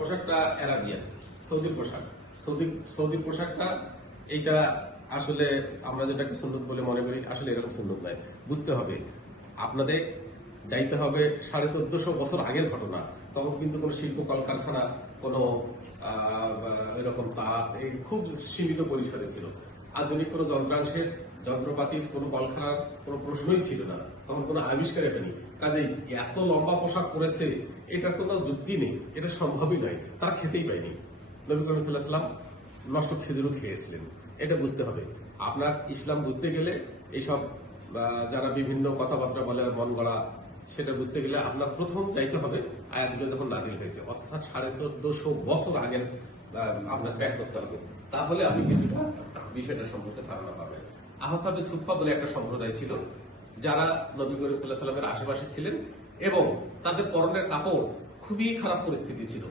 পোশাকটা অ্যারাবিয়ান, সৌদির পোশাক। সৌদির পোশাকটা এইটা আসলে আমরা যেটাকে সুন্নত বলে মনে করি, আসলে এরকম সুন্নত নয়। বুঝতে হবে, আপনাদের যাইতে হবে 1450 বছর আগের ঘটনা। তখন কিন্তু কোনো শিল্প কলকারখানা, কোনো এরকম তাঁত, এই খুব সীমিত পরিসরে ছিল। আধুনিক কোনো যন্ত্রাংশের, যন্ত্রপাতির কোনো কলকারখানার কোনো প্রশ্নই ছিল না। তখন কোনো আবিষ্কার হয়নি। কাজেই এত লম্বা পোশাক পরেছে, এটার কোনো যুক্তি নেই, এটা সম্ভবই নয়। তারা খেতেই পায়নি। নবী করিম সাল্লাল্লাহু আলাইহি ওয়াসাল্লাম নষ্ট খেজুরও খেয়েছিলেন। এটা বুঝতে হবে। আপনার ইসলাম বুঝতে গেলে এইসব যারা বিভিন্ন কথাবার্তা বলে মন গড়া, সেটা বুঝতে গেলে আপনার প্রথম চাইতে হবে আয়াতগুলো যখন নাজিল হয়েছে, অর্থাৎ 1450 বছর আগের আপনার ব্যাক করতে হবে। তাহলে আপনি কিছুটা বিষয়টা সম্পর্কে ধারণা পাবেন। আহসাবে সুফা বলে একটা সম্প্রদায় ছিল, যারা নবী করিম সাল্লাল্লাহু আলাইহি ওয়াসাল্লামের আশেপাশে ছিলেন এবং তাদের পরনের কাপড় খুবই খারাপ পরিস্থিতি ছিল।